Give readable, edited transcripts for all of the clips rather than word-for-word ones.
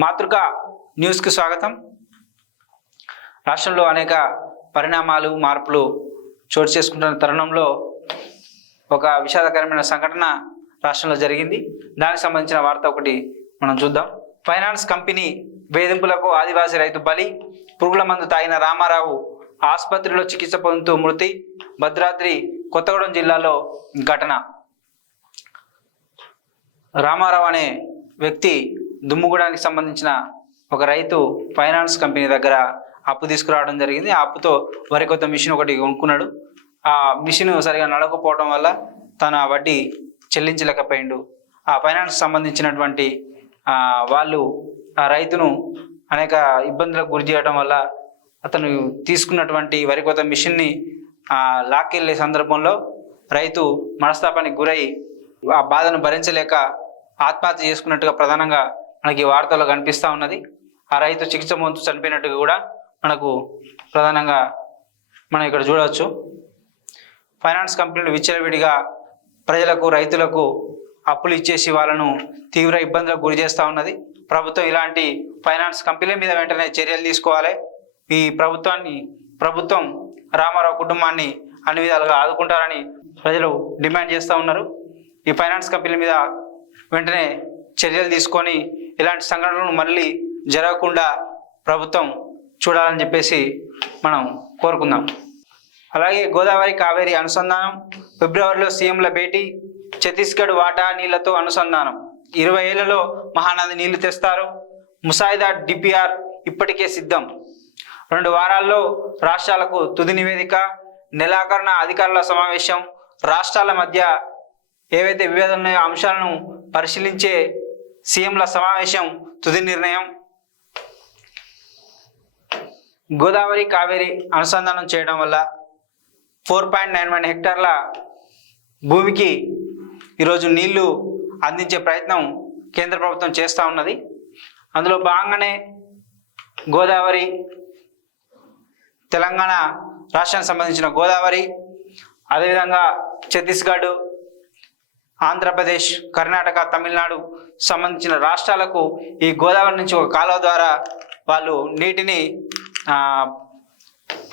మాతృక న్యూస్కి స్వాగతం. రాష్ట్రంలో అనేక పరిణామాలు మార్పులు చోటు చేసుకుంటున్న తరుణంలో ఒక విషాదకరమైన సంఘటన రాష్ట్రంలో జరిగింది. దానికి సంబంధించిన వార్త ఒకటి మనం చూద్దాం. ఫైనాన్స్ కంపెనీ వేధింపులకు ఆదివాసీ రైతు బలి, పురుగుల మందు తాగిన రామారావు ఆసుపత్రిలో చికిత్స పొందుతూ మృతి. భద్రాద్రి కొత్తగూడెం జిల్లాలో ఘటన. రామారావు అనే వ్యక్తి దుమ్ముగూడానికి సంబంధించిన ఒక రైతు ఫైనాన్స్ కంపెనీ దగ్గర అప్పు తీసుకురావడం జరిగింది. ఆ అప్పుతో వరి కొత్త మిషన్ ఒకటి కొనుక్కున్నాడు. ఆ మిషన్ సరిగా నడకపోవడం వల్ల తను ఆ వడ్డీ చెల్లించలేకపోయిండు. ఆ ఫైనాన్స్ సంబంధించినటువంటి వాళ్ళు ఆ రైతును అనేక ఇబ్బందులకు గురి చేయడం వల్ల అతను తీసుకున్నటువంటి వరి కొత్త మిషన్ని లాక్కెళ్ళే సందర్భంలో రైతు మనస్తాపానికి గురై ఆ బాధను భరించలేక ఆత్మహత్య చేసుకున్నట్టుగా ప్రధానంగా మనకి వార్తల్లో కనిపిస్తూ ఉన్నది. ఆ రైతు చికిత్స పొందుతూ చనిపోయినట్టుగా కూడా మనకు ప్రధానంగా మనం ఇక్కడ చూడవచ్చు. ఫైనాన్స్ కంపెనీలు విచ్చలవిడిగా ప్రజలకు, రైతులకు అప్పులు ఇచ్చేసి వాళ్ళను తీవ్ర ఇబ్బందులకు గురి చేస్తూ ఉన్నది. ప్రభుత్వం ఇలాంటి ఫైనాన్స్ కంపెనీల మీద వెంటనే చర్యలు తీసుకోవాలి. ఈ ప్రభుత్వం రామారావు కుటుంబాన్ని అన్ని విధాలుగా ఆదుకుంటారని ప్రజలు డిమాండ్ చేస్తూ ఉన్నారు. ఈ ఫైనాన్స్ కంపెనీల మీద వెంటనే చర్యలు తీసుకొని ఇలాంటి సంఘటనలు మళ్ళీ జరగకుండా ప్రభుత్వం చూడాలని చెప్పేసి మనం కోరుకుందాం. అలాగే గోదావరి కావేరి అనుసంధానం, ఫిబ్రవరిలో సీఎంల భేటీ, ఛత్తీస్గఢ్ వాటా నీళ్లతో అనుసంధానం, 20 ఏళ్లలో మహానది నీళ్లు తెస్తారు, ముసాయిదా డిపిఆర్ ఇప్పటికే సిద్ధం, 2 వారాల్లో రాష్ట్రాలకు తుది నివేదిక, నెలాఖరున అధికారుల సమావేశం, రాష్ట్రాల మధ్య ఏవైతే వివిధ ఉన్నాయో అంశాలను పరిశీలించే సీఎంల సమావేశం, తుది నిర్ణయం. గోదావరి కావేరి అనుసంధానం చేయడం వల్ల 4.91 హెక్టార్ల భూమికి ఈరోజు నీళ్లు అందించే ప్రయత్నం కేంద్ర ప్రభుత్వం చేస్తూ ఉన్నది. అందులో భాగంగానే గోదావరి, తెలంగాణ రాష్ట్రానికి సంబంధించిన గోదావరి, అదేవిధంగా ఛత్తీస్గఢ్, ఆంధ్రప్రదేశ్, కర్ణాటక, తమిళనాడు సంబంధించిన రాష్ట్రాలకు ఈ గోదావరి నుంచి ఒక కాలువ ద్వారా వాళ్ళు నీటిని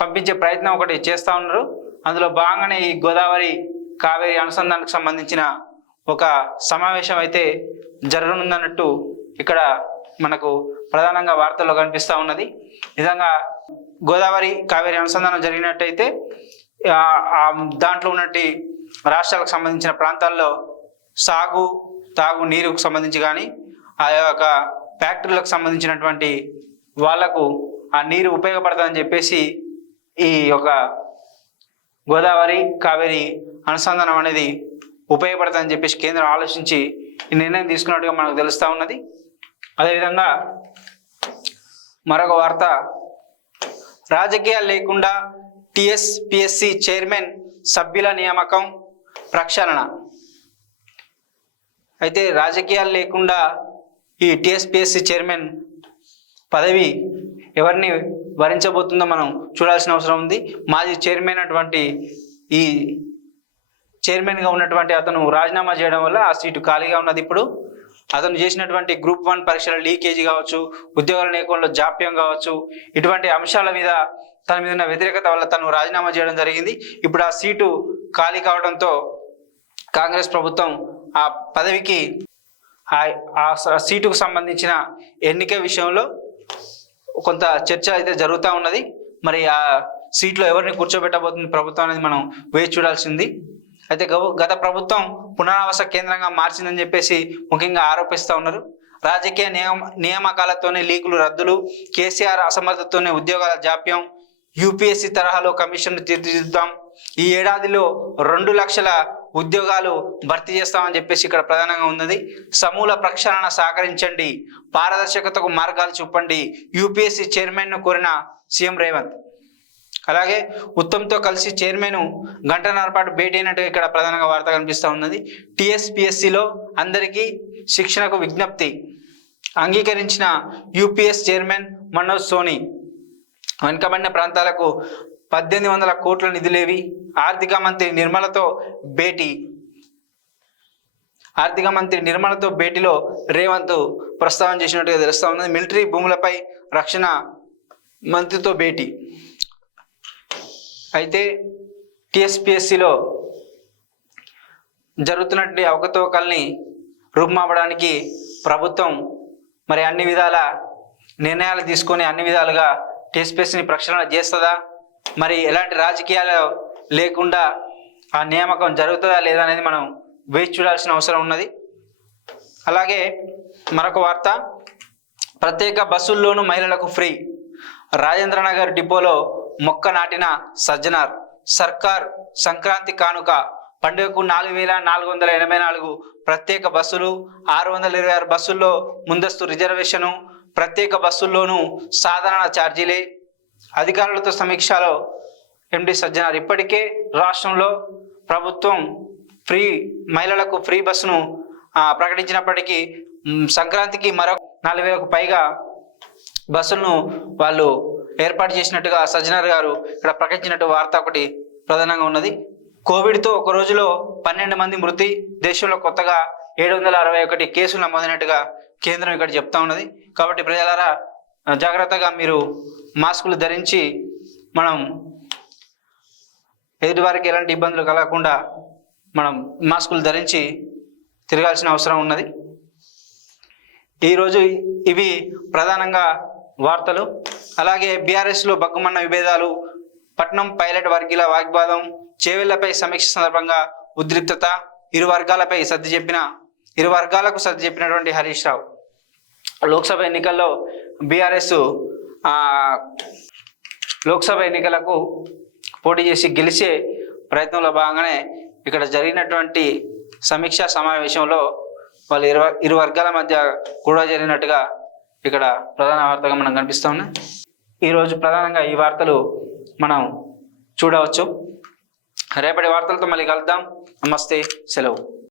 పంపించే ప్రయత్నం ఒకటి చేస్తూ ఉన్నారు. అందులో భాగంగానే ఈ గోదావరి కావేరి అనుసంధానానికి సంబంధించిన ఒక సమావేశం అయితే జరగనుందన్నట్టు ఇక్కడ మనకు ప్రధానంగా వార్తల్లో కనిపిస్తూ ఉన్నది. నిజంగా గోదావరి కావేరి అనుసంధానం జరిగినట్టయితే దాంట్లో ఉన్నట్టు రాష్ట్రాలకు సంబంధించిన ప్రాంతాల్లో తాగు నీరుకు సంబంధించి కానీ ఆ యొక్క ఫ్యాక్టరీలకు సంబంధించినటువంటి వాళ్లకు ఆ నీరు ఉపయోగపడుతుందని చెప్పేసి ఈ యొక్క గోదావరి కావేరి అనుసంధానం అనేది ఉపయోగపడుతుందని చెప్పేసి కేంద్రం ఆలోచించి ఈ నిర్ణయం తీసుకున్నట్టుగా మనకు తెలుస్తూ ఉన్నది. అదేవిధంగా మరొక వార్త, రాజకీయాలు లేకుండా టీఎస్పీఎస్సీ చైర్మన్ సభ్యుల నియామకం ప్రక్షాళన. అయితే రాజకీయాలు లేకుండా ఈ టీఎస్పీఎస్సీ చైర్మన్ పదవి ఎవరిని వరించబోతుందో మనం చూడాల్సిన అవసరం ఉంది. మాజీ చైర్మన్ అటువంటి ఈ చైర్మన్గా ఉన్నటువంటి అతను రాజీనామా చేయడం వల్ల ఆ సీటు ఖాళీగా ఉన్నది. ఇప్పుడు అతను చేసినటువంటి గ్రూప్ 1 పరీక్షల లీకేజీ కావచ్చు, ఉద్యోగాల నియామకంలో జాప్యం కావచ్చు, ఇటువంటి అంశాల మీద తన మీద ఉన్న వ్యతిరేకత వల్ల తను రాజీనామా చేయడం జరిగింది. ఇప్పుడు ఆ సీటు ఖాళీ కావడంతో కాంగ్రెస్ ప్రభుత్వం ఆ పదవికి ఆ సీటుకు సంబంధించిన ఎన్నిక విషయంలో కొంత చర్చ అయితే జరుగుతూ ఉన్నది. మరి ఆ సీట్లో ఎవరిని కూర్చోబెట్టబోతుంది ప్రభుత్వం అనేది మనం వేచి చూడాల్సింది. అయితే గత ప్రభుత్వం పునరావాస కేంద్రంగా మార్చిందని చెప్పేసి ముఖ్యంగా ఆరోపిస్తూ ఉన్నారు. రాజకీయ నియామకాలతోనే లీకులు రద్దులు, కేసీఆర్ అసమర్థతతోనే ఉద్యోగాల జాప్యం, యూపీఎస్సీ తరహాలో కమిషన్ తీర్చిదిద్దాం, ఈ ఏడాదిలో 2 లక్షల ఉద్యోగాలు భర్తీ చేస్తామని చెప్పేసి ఇక్కడ ప్రధానంగా ఉన్నది. సమూల ప్రక్షాళన సహకరించండి, పారదర్శకతకు మార్గాలు చూపండి, యూపీఎస్సీ చైర్మన్ను కోరిన సీఎం రేవంత్. అలాగే ఉత్తమ్తో కలిసి చైర్మన్ గంటన్నర పాటు భేటీ అయినట్టుగా ఇక్కడ ప్రధానంగా వార్త కనిపిస్తూ ఉన్నది. టీఎస్పీఎస్సీలో అందరికీ శిక్షణకు విజ్ఞప్తి, అంగీకరించిన యూపీఎస్ చైర్మన్ మనోజ్ సోని. వెనుకబడిన ప్రాంతాలకు 1800 కోట్ల నిధులేవి, ఆర్థిక మంత్రి నిర్మలతో భేటీ. ఆర్థిక మంత్రి నిర్మలతో భేటీలో రేవంత్ ప్రస్తావన చేసినట్టుగా తెలుస్తా ఉన్నది. మిలిటరీ భూములపై రక్షణ మంత్రితో భేటీ. అయితే టీఎస్పీఎస్సీలో జరుగుతున్నటువంటి అవకతవకల్ని రూపుమాపడానికి ప్రభుత్వం మరి అన్ని విధాల నిర్ణయాలు తీసుకొని అన్ని విధాలుగా టీఎస్పీఎస్సీని ప్రక్షాళన చేస్తుందా, మరి ఎలాంటి రాజకీయాలు లేకుండా ఆ నియామకం జరుగుతుందా లేదా అనేది మనం వేచి చూడాల్సిన అవసరం ఉన్నది. అలాగే మరొక వార్త, ప్రత్యేక బస్సుల్లోనూ మహిళలకు ఫ్రీ. రాజేంద్రనగర్ డిపోలో మొక్క నాటిన సజ్జనార్. సర్కార్ సంక్రాంతి కానుక పండుగకు 4484 ప్రత్యేక బస్సులు, 626 బస్సుల్లో ముందస్తు రిజర్వేషను, ప్రత్యేక బస్సుల్లోనూ సాధారణ ఛార్జీలే. అధికారులతో సమీక్షలో ఎండి సజ్జనార్. ఇప్పటికే రాష్ట్రంలో ప్రభుత్వం మహిళలకు ఫ్రీ బస్సును ప్రకటించినప్పటికీ సంక్రాంతికి మరో 4000కు పైగా బస్సులను వాళ్ళు ఏర్పాటు చేసినట్టుగా సజ్జనార్ గారు ఇక్కడ ప్రకటించినట్టు వార్త ఒకటి ప్రధానంగా ఉన్నది. కోవిడ్తో ఒక రోజులో 12 మంది మృతి, దేశంలో కొత్తగా 761 కేసులు నమోదైనట్టుగా కేంద్రం ఇక్కడ చెప్తా ఉన్నది. కాబట్టి ప్రజలారా జాగ్రత్తగా మీరు మాస్కులు ధరించి మనం ఎదుటివారికి ఎలాంటి ఇబ్బందులు కలగకుండా మనం మాస్కులు ధరించి తిరగాల్సిన అవసరం ఉన్నది. ఈరోజు ఇవి ప్రధానంగా వార్తలు. అలాగే బీఆర్ఎస్లో బగ్గుమన్న విభేదాలు, పట్నం పైలట్ వర్గీయుల వాగ్వాదం, చేవెళ్లపై సమీక్ష సందర్భంగా ఉద్రిక్తత, ఇరు వర్గాలకు సర్ది చెప్పినటువంటి హరీష్ రావు. లోక్సభ ఎన్నికల్లో బీఆర్ఎస్ లోక్సభ ఎన్నికలకు పోటీ చేసి గెలిచే ప్రయత్నంలో భాగంగానే ఇక్కడ జరిగినటువంటి సమీక్షా సమావేశంలో వాళ్ళు ఇరు వర్గాల మధ్య కూడా జరిగినట్టుగా ఇక్కడ ప్రధాన వార్తగా మనం కనిపిస్తూ ఉన్నాయి. ఈరోజు ప్రధానంగా ఈ వార్తలు మనం చూడవచ్చు. రేపటి వార్తలతో మళ్ళీ కలుద్దాం. నమస్తే, సెలవు.